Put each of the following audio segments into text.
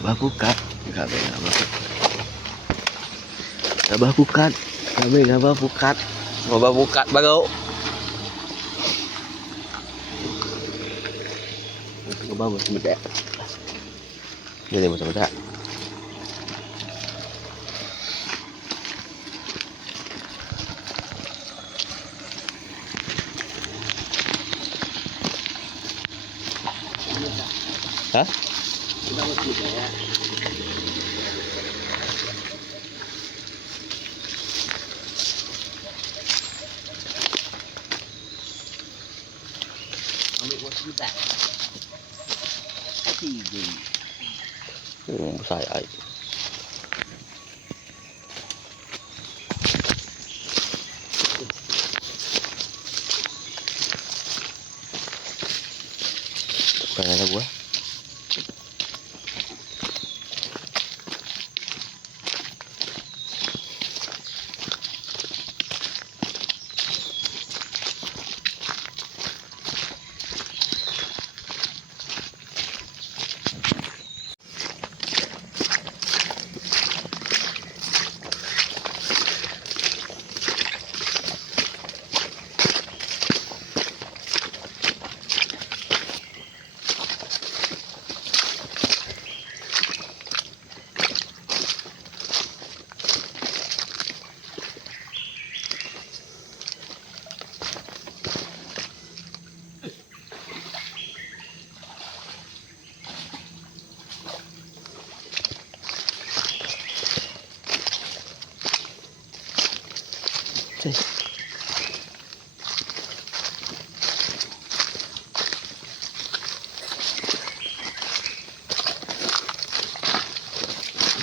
Abah pukat, kami abah pukat. Abah pukat, kami abah pukat. Abah pukat baru. Abah macam mana? Jadi macam mana? Hah? Kita mau kita ya. Ambil waktu kita. Tiga. Besar air. Bukan ada buah.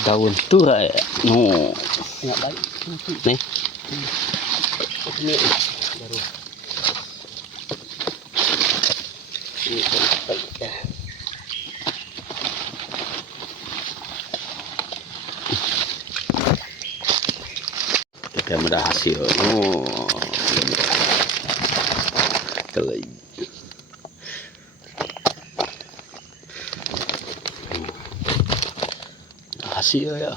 Daun turai. No. Enggak baik. Nih. Ini baru. Ini baik dah. Kita mudah hasil. Oh. Kelai. Hasil ya.